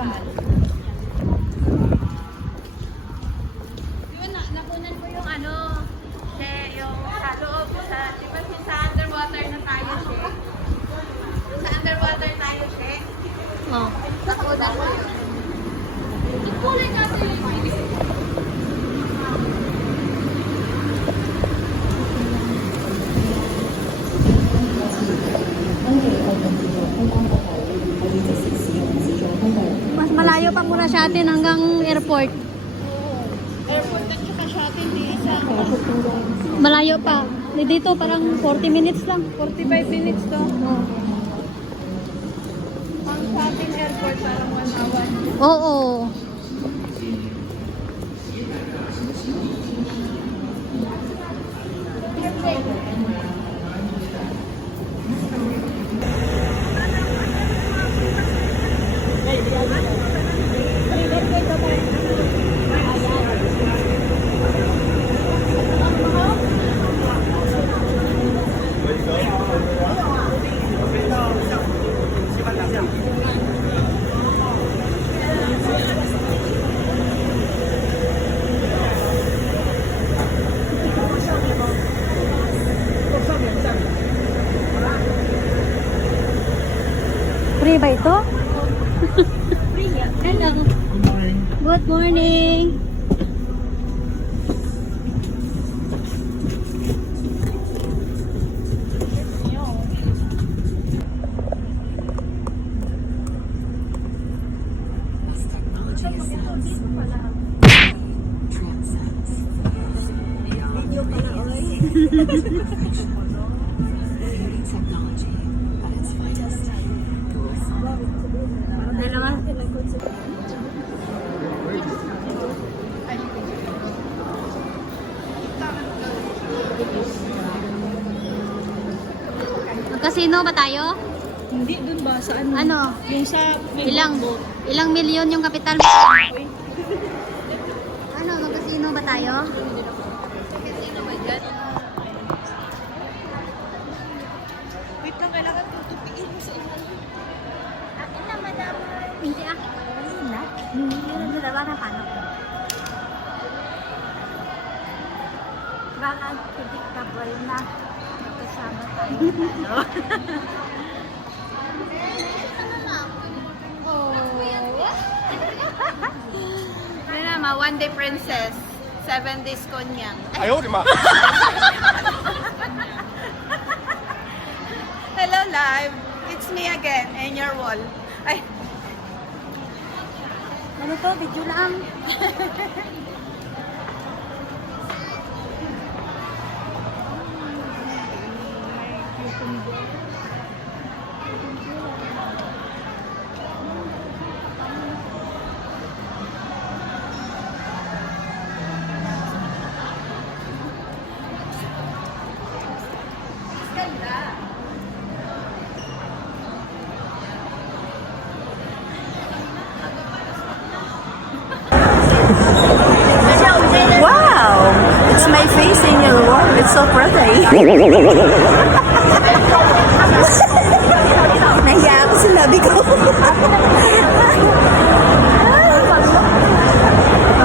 Yun na, nakunan ko yung ano, yung sa loob, di ba sa underwater na tayo, She? Sa underwater tayo, She? Oh. Nakunan ko yun. Kulay kasi yung Mas malayo pa muna sa atin hanggang airport. airport at saka sa atin, di isa. Malayo pa. Dito parang 40 minutes lang. 45 minutes to. Oh. Ang sa atin airport, parang 1 hour. Oo. Free ba ito? Hello. Good morning. Casino ba tayo? Hindi, dun ba? Saan? Ano? Yung sa... Ilang milyon yung kapital mo? Ano, mag-casino ba tayo? Casino ba dyan? Wait lang, kailangan tutupiin mo sa inyo. Akin na, madam. Hindi ah. Hindi na dalawa na paano? Baka predictable na kasama tayo. Ano naman, one day princess, 7 days konyang. 哎呦我的妈！ Hello live, it's me again in your wall. Ay, Ano to? Video lang. Wow! It's my face in your wall. It's so pretty. Nahiya ako sa labi ko.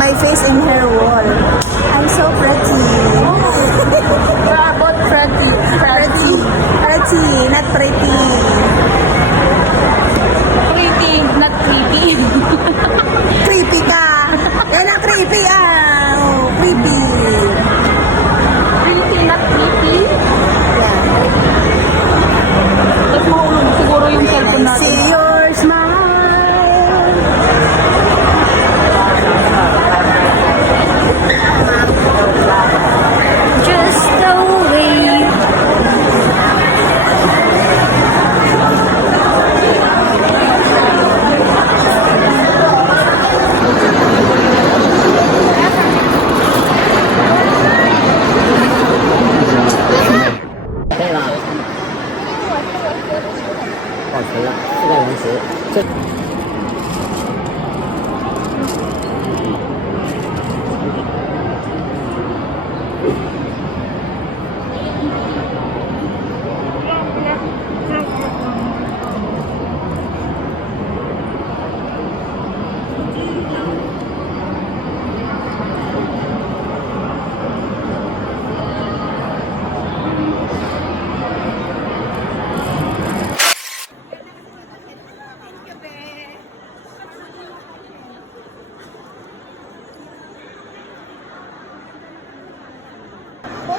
My face in her wall. I'm so pretty. we're both pretty. Pretty. Pretty, not pretty. Pretty, not creepy. Creepy ka. Yan ang creepy ah. Oh, creepy. Pretty, not creepy. Yeah. Tapos mahulog siguro yung cellphone natin. See your smile.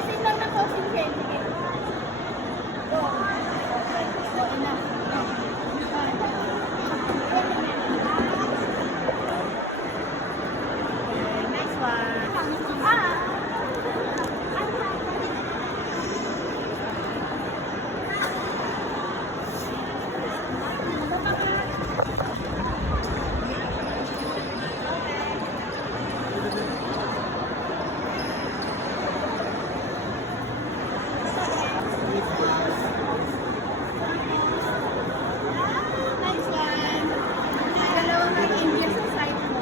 Posing lang na posing siya. Sige. Go. Go, enough. Nice one. Nice one. Dalawang nag-India sa side mo.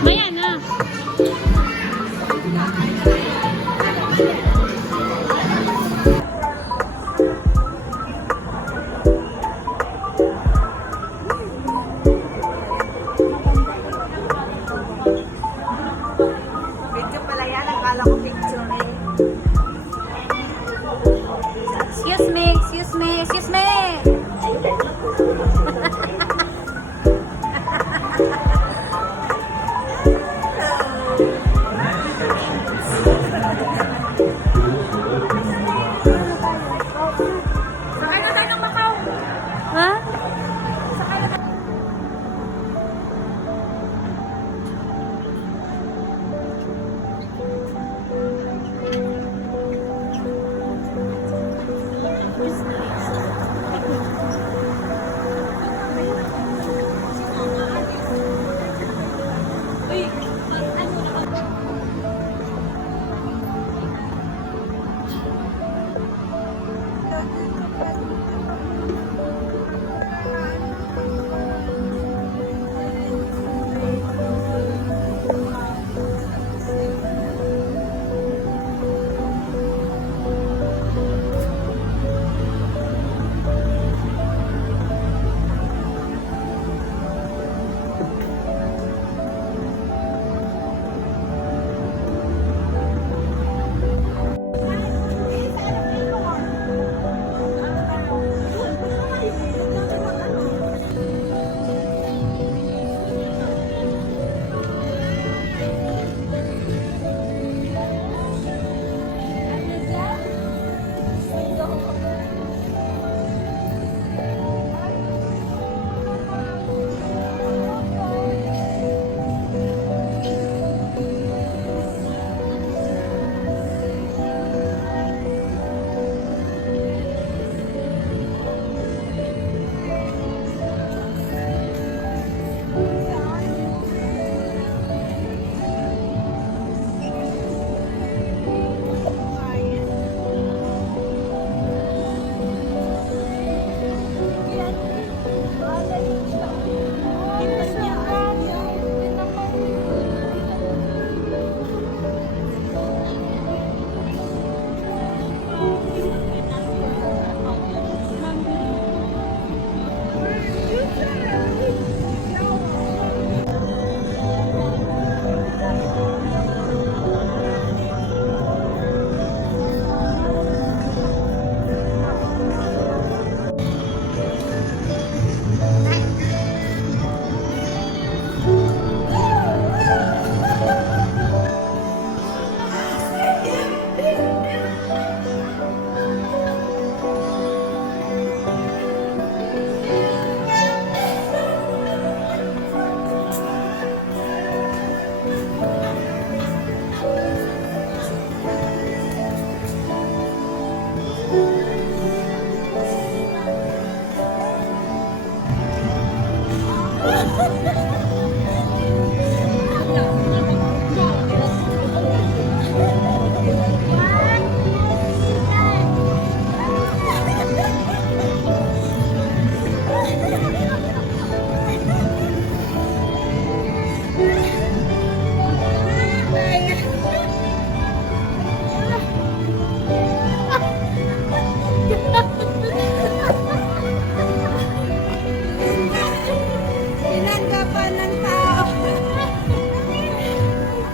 Maya na.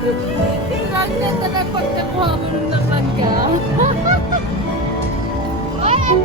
Tingnan na na pagkakuha mo nung naman ka. Ay, ang